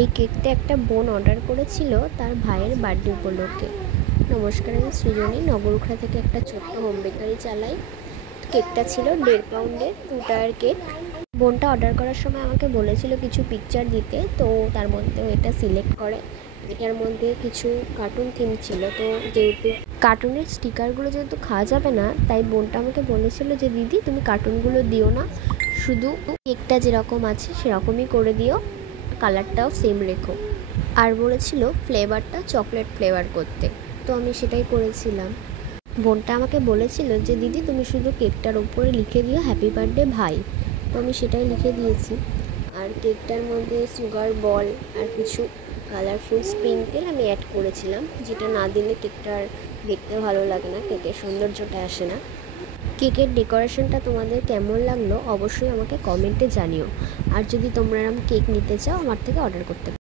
এই কেকটা একটা বোন অর্ডার করেছিল তার ভাইয়ের বার্থডে উপলক্ষে। নমস্কার, আমি সৃজনী নগরুখড়া থেকে একটা ছোট্ট হোম বেকারি চালাই। কেকটা ছিল 1.5 পাউন্ডের 2 টায়ার কেক। বোনটা অর্ডার করার সময় আমাকে বলেছিল কিছু পিকচার দিতে, তো তার মধ্যেও এটা সিলেক্ট করে। এটার মধ্যে কিছু কার্টুন থিম ছিল, তো যেহেতু কার্টুনের স্টিকারগুলো যেহেতু খাওয়া যাবে না, তাই বোনটা আমাকে বলেছিল যে দিদি তুমি কার্টুনগুলো দিও না, শুধু কেকটা যেরকম আছে সেরকমই করে দিও, কালারটাও সেম রেখো। আর বলেছিল ফ্লেভারটা চকলেট ফ্লেভার করতে, তো আমি সেটাই করেছিলাম। বোনটা আমাকে বলেছিল যে দিদি তুমি শুধু কেকটার উপরে লিখে দিও হ্যাপি বার্থডে ভাই, তো আমি সেটাই লিখে দিয়েছি। আর কেকটার মধ্যে সুগার বল আর কিছু কালারফুল স্প্রিঙ্কেল আমি অ্যাড করেছিলাম, যেটা না দিলে কেকটার দেখতে ভালো লাগে না, কেকের সৌন্দর্যটা আসে না। কেকের ডেকোরেশনটা তোমাদের কেমন লাগলো অবশ্যই আমাকে কমেন্টে জানিও। আর যদি তোমরা কেক নিতে চাও আমার থেকে অর্ডার করতে পারো।